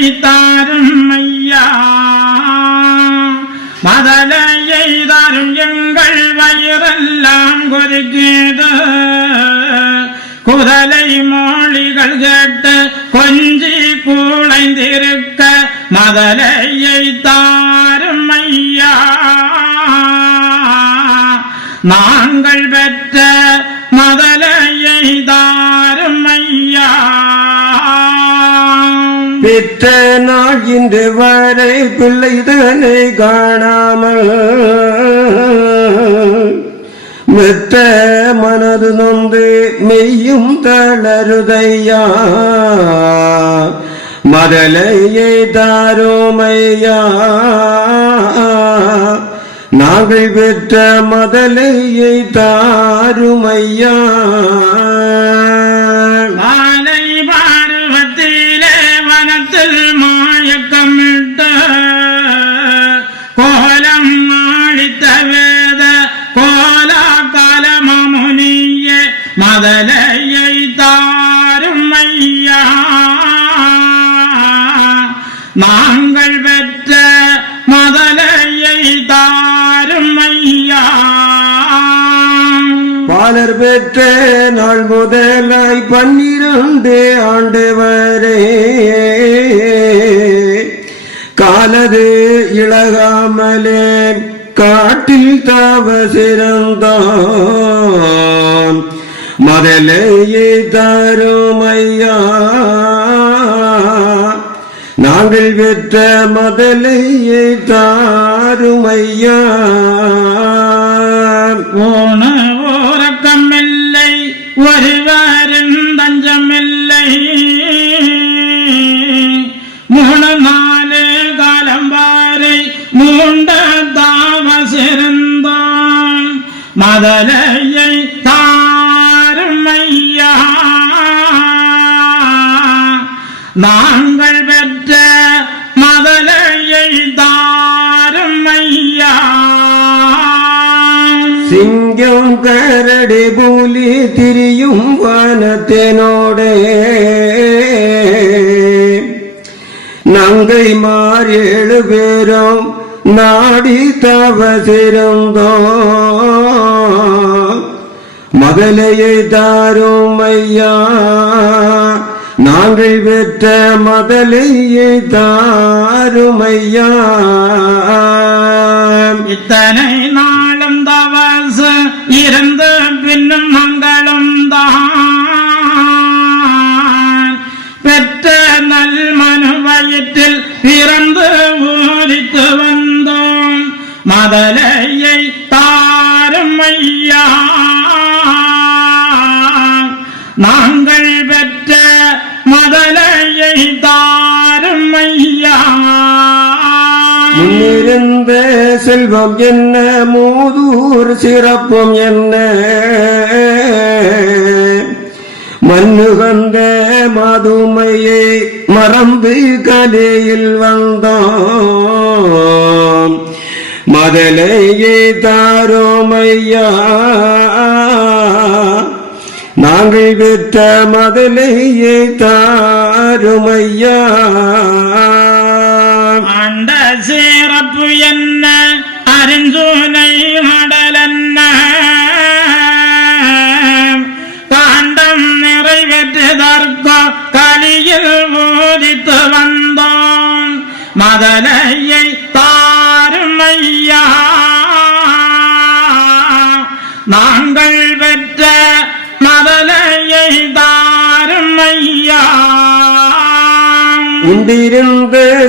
நாங்கள் ஐயா மதலையை தாரும் எங்கள் வயிறெல்லாம் கொதிக்கிது குதலை மொழிகள் கேட்டு கொஞ்சி கூளைந்திருக்க மதலையை தாரும் ஐயா நாங்கள் பெற்ற நாள் இன்று வரை பிள்ளைதனை காணாமல் மெத்த மனது நொந்து மெய்யும் தளருதையா? மதலையை தாரோமையா? நாங்கள் பெற்ற மதலையை தாருமையா? காதலையை தாரும் ஐயா நாங்கள் பெற்ற மதலையை தாரும் ஐயா பாலர் பெற்ற நாள் முதலாய் பன்னிரண்டு ஆண்டு வரை காலது இழகாமலே காட்டில் தாவ சிறந்தான். மதலையே தருமையா. நாங்கள் பெற்ற மதலையை தாரும் ஐயா போன ஓரக்கமில்லை ஒருவரும் தஞ்சமில்லை. மூணு நாலு காலம் வாரை மூண்ட தாமசிருந்தான். மதலையை நாங்கள் பெற்ற மதலையை தாரும் ஐயா. சிங்கம் கரடி பூலி திரியும் வானத்தினோடே. நங்கை மார் ஏழு பேரும் நாடி தவசிருந்தோம் மதலையை தாரும் ஐயா. நாங்கள் பெற்ற மதலையை தாருமையா. இத்தனை நாளும் தவச இருந்த பின்னும் மங்களும் தான். பெற்ற நல் மனு வயிற்றில் பிறந்து ஊரித்து வந்தோம். மதலையை செல்வம் என்ன மூதூர் சிறப்பும் என்ன? மண்ணுகந்த மதுமையை மறந்து கதையில் வந்தோம். மதலையை தாரோமையா நாங்கள் பெற்ற மதலையே தாருமையா ஆண்ட சிறப்பு என்ன? அருஞ்சூனை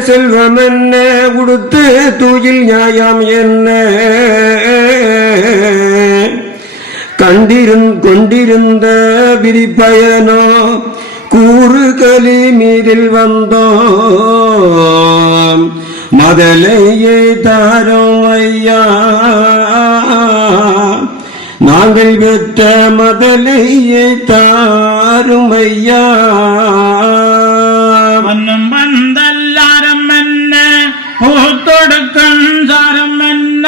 செல்வம் என்ன உடுத்து தூயில் நியாயம் என்ன? கண்டிருந் கொண்டிருந்த விரிப்பயனோ கூறு கலி மீதில் வந்தோம் மதலையை தாரோம் ஐயா. நாங்கள் பெற்ற மதலையை தாரும் ஐயா. மன்னம் வந்த பூத்தொடுக்கும் சாரம் என்ன?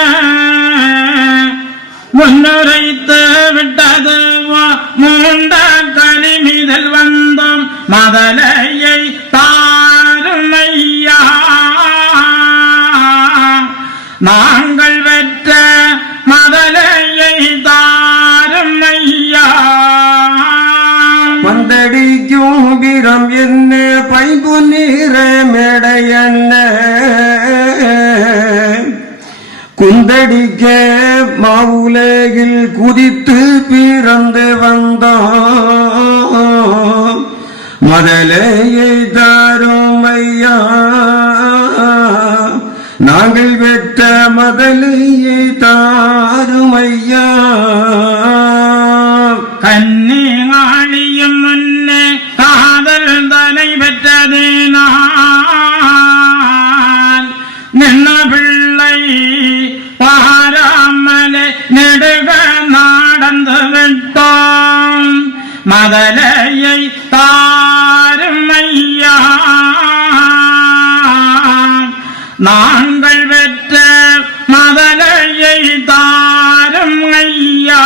முன்னுரைத்து விட்டது மூண்ட கலிமிதல் வந்தோம். மதலையை தாருமையா நாங்கள் பெற்ற மதலையை தாருமையா பந்தடிக்கும் வீரம் என்ன? பைம்பு நீர மேடை என்ன? குந்தடிக்க மாவுலகில் குதித்து பிறந்து வந்தான். மதலையை தாரும் ஐயா. நாங்கள் வெட்ட மதலையை தாரும் ஐயா. கன்னிகாளியும் மதலையை தாரும் ஐயா. நாங்கள் பெற்ற மதலையை தாரும் ஐயா.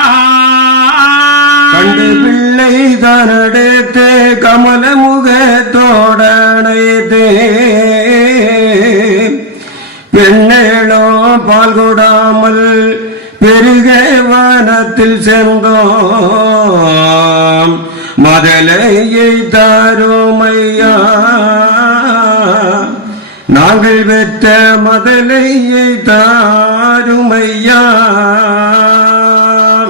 கண்டு பிள்ளை தனடேத்து கமல முகத்தோடனைத்து பெண்ணேளோ பால் கொடாமல் பெருக வனத்தில் சென்றோம். மதலையை தாருமையா நாங்கள் பெற்ற மதலையை தாருமையா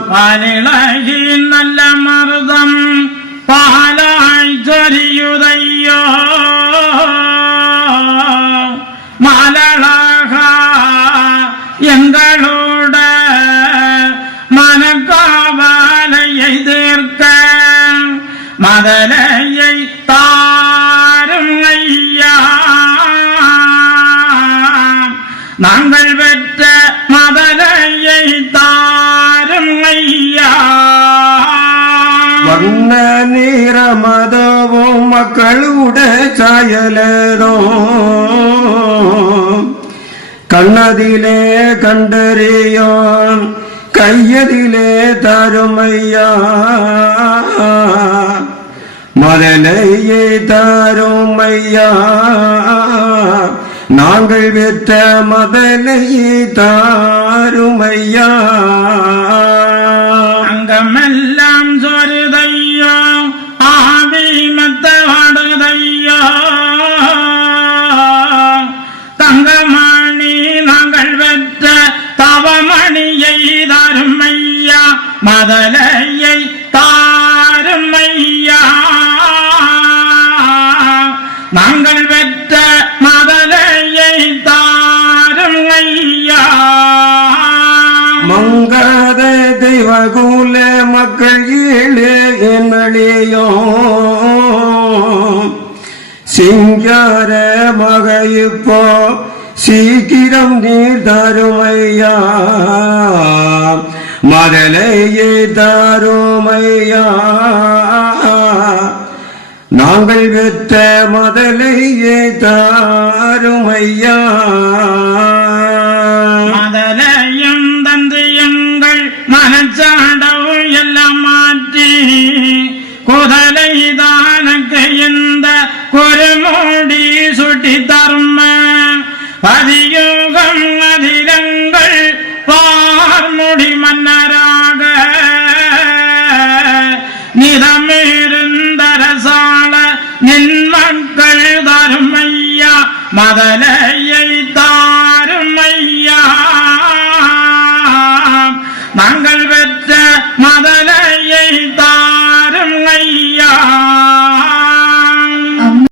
பாலிழகி நல்ல மருதம் பாலாய் சொரியுதையோ மதலையை தாரும் ஐயா. நாங்கள் பெற்ற மதலையை தாரும் ஐயா. வண்ண நீரமதவும் மக்களுட சாயலதோ கண்ணதிலே கண்டறியோம் கையதிலே தருமையா. மதனையே மதலையை ஐயா நாங்கள் வெற்ற மதனையே தாரும் ஐயா அங்கமல்ல நூல மக்கள் ஈழு என்னழியோ சிங்கார மகைப்போ சீக்கிரம் நீர் தருமையா. மதலையே தருமையா. நாங்கள் வெத்த மதலையே தாருமையா. மதலை குதலை தானக்கு இந்த குறுமூடி சுட்டி தர்ம பதியுகம் அதிரங்கள் பார்முடி மன்னராக. நிதமிருந்தரசாள நின் மக்கள் தருமையா மதலை